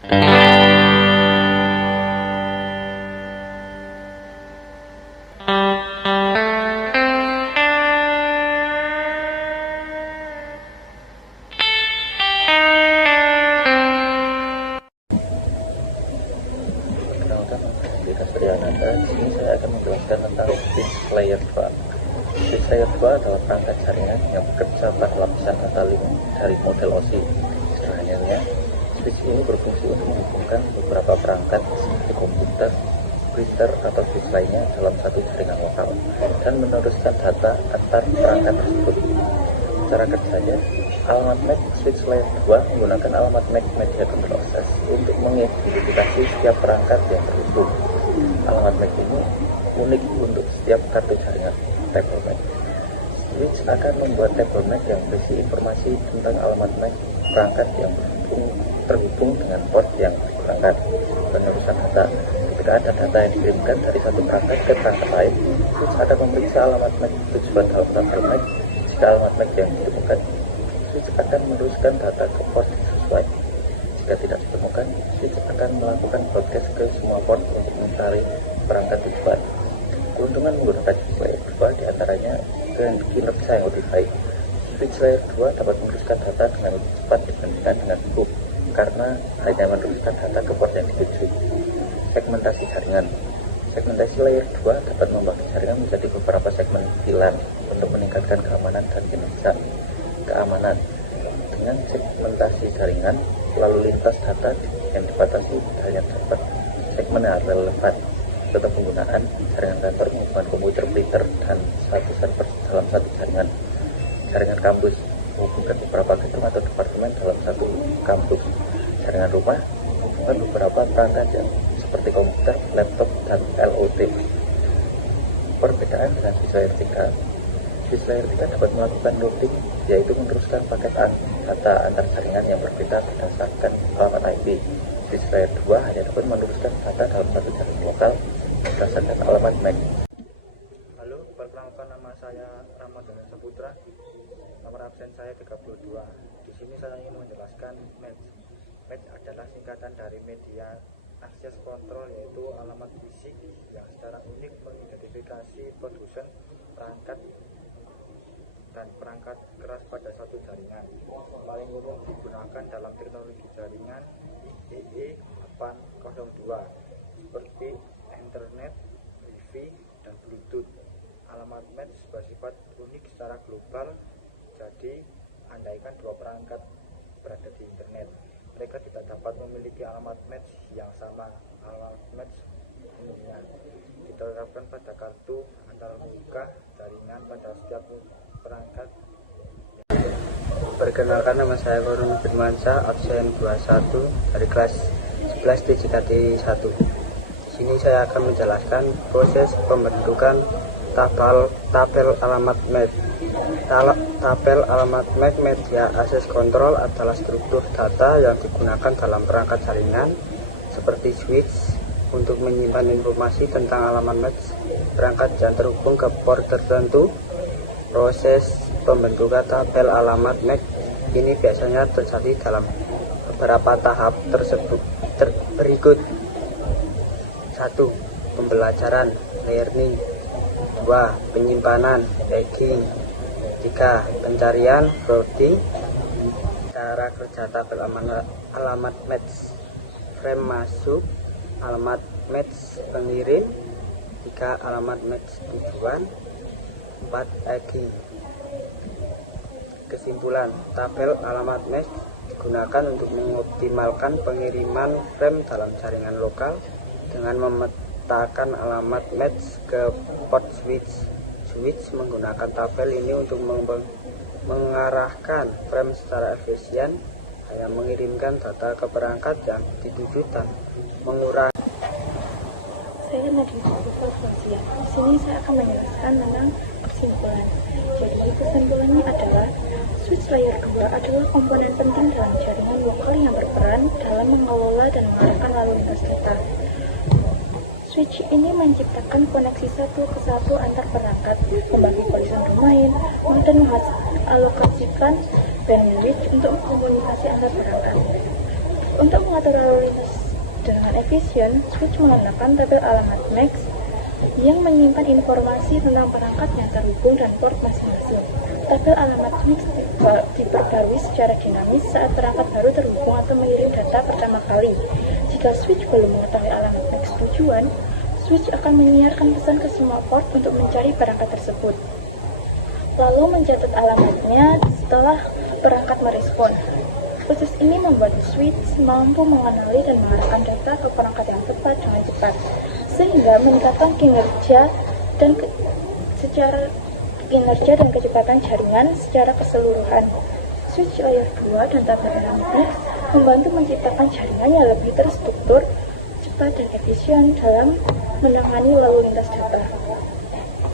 Di sini saya akan menjelaskan tentang switch layer 2. Switch layer 2 adalah perangkat jaringan yang bekerja pada lapisan data link dari model OSI. Selanjutnya, switch ini berfungsi untuk menghubungkan beberapa perangkat seperti komputer, printer, atau switch lainnya dalam satu jaringan lokal dan meneruskan data antar perangkat tersebut. Cara kerjanya, alamat MAC switch layer 2 menggunakan alamat MAC mediated process untuk mengidentifikasi setiap perangkat yang terhubung. Alamat MAC ini unik untuk setiap kartu jaringan tabel MAC. Switch akan membuat tabel MAC yang berisi informasi tentang alamat MAC perangkat yang terhubung dengan port yang digunakan. Penerusan data, ketika ada data yang dikirimkan dari satu perangkat ke perangkat lain, switch akan memeriksa alamat MAC tujuan dalam tabel MAC. Jika alamat MAC yang ditemukan, switch akan meneruskan data ke port sesuai. Jika tidak ditemukan, switch akan melakukan broadcast ke semua port untuk mencari perangkat tujuan. Keuntungan menggunakan switch layer 2 diantaranya dengan kinerja yang lebih baik. Switch layer 2 dapat meneruskan data dengan lebih cepat dibandingkan dengan hook karena hanya meneruskan data ke port yang dituju. Segmentasi jaringan. Segmentasi layer 2 dapat membagi jaringan menjadi beberapa segmen VLAN untuk meningkatkan keamanan dan kinerja. Keamanan. Dengan segmentasi jaringan, lalu lintas data yang dibatasi hanya dapat segmen yang relevan. Tetap penggunaan jaringan kantor menghubungkan komputer, printer, dan satu server dalam satu jaringan. Jaringan kampus menghubungkan beberapa gedung atau departemen dalam satu kampus. Jaringan rumah menghubungkan beberapa perangkat yang seperti komputer, laptop, dan LOT. Perbedaan dengan switch layer 3, switch layer 3 dapat melakukan routing, yaitu meneruskan paket data antar jaringan yang berbeda berdasarkan alamat IP. Switch layer 2 hanya dapat meneruskan data dalam satu jaringan lokal berdasarkan alamat MAC. Halo, perkenalkan nama saya Ramadhan Saputra. Nomor absen saya 32. Di sini saya ingin menjelaskan MAC. MAC adalah singkatan dari Media Access Control, yaitu alamat fisik yang secara unik mengidentifikasi produsen perangkat dan perangkat keras pada satu jaringan. Paling umum digunakan dalam teknologi jaringan IEEE 802 seperti internet, wifi, dan bluetooth. Alamat MAC bersifat unik secara global, jadi andaikan dua perangkat berada di internet, mereka tidak dapat memiliki alamat MAC yang sama. Alamat MAC umumnya diterapkan pada kartu antar muka jaringan pada setiap perangkat. Perkenalkan, nama saya Korun Firmansyah, absen 21 dari kelas 11 DJKT 1. Di sini saya akan menjelaskan proses pembentukan tabel alamat MAC. Tabel alamat MAC Media Access Control adalah struktur data yang digunakan dalam perangkat jaringan seperti switch untuk menyimpan informasi tentang alamat MAC perangkat yang terhubung ke port tertentu. Proses pembentukan tabel alamat MAC ini biasanya terjadi dalam beberapa tahap tersebut berikut. 1. Pembelajaran learning. 2. Penyimpanan bagging. 3. Pencarian routing. Cara kerja tabel alamat MAC: frame masuk, alamat MAC pengirim. 3. Alamat MAC tujuan. 4. Tagging. Kesimpulan, tabel alamat MAC digunakan untuk mengoptimalkan pengiriman frame dalam jaringan lokal dengan memetakan alamat MAC ke port switch. Switch menggunakan tabel ini untuk mengarahkan frame secara efisien, hanya mengirimkan data ke perangkat yang dituju dan mengurangi. Saya Nadine Fauzia. Di sini saya akan menjelaskan tentang kesimpulan. Jadi kesimpulannya adalah switch layer 2 adalah komponen penting dalam jaringan lokal yang berperan dalam mengelola dan mengarahkan lalu lintas data. Switch ini menciptakan koneksi satu ke satu antar perangkat, membagi koneksi domain, dan mengalokasikan bandwidth untuk komunikasi antar perangkat. Untuk mengatur lalu lintas dengan efisien, switch menggunakan tabel alamat MAC yang menyimpan informasi tentang perangkat yang terhubung dan port masing-masing. Tabel alamat MAC diperbarui secara dinamis saat perangkat baru terhubung atau mengirim data pertama kali. Jika switch belum mengetahui alamat MAC tujuan, switch akan menyiarkan pesan ke semua port untuk mencari perangkat tersebut, lalu mencatat alamatnya setelah perangkat merespon. Proses ini membuat switch mampu mengenali dan mengarahkan data ke perangkat yang tepat dengan cepat, sehingga meningkatkan kinerja dan kecepatan jaringan secara keseluruhan. Switch layer 2 dan tabel alamat membantu menciptakan jaringan yang lebih terstruktur, cepat dan efisien dalam menangani lalu lintas data.